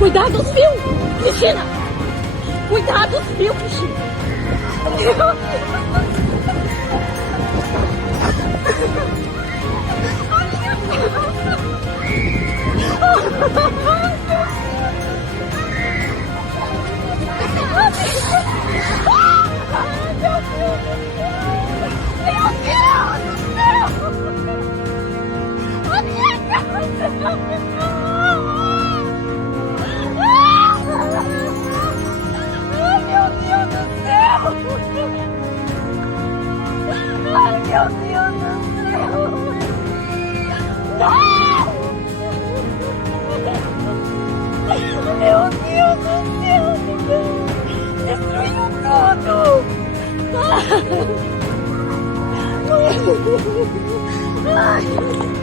Cuidado, filho! Cristina! Cuidado, filho, Cristina! Ai, meu Deus do céu! Não! Meu Deus do céu! Destruiu tudo! Ai!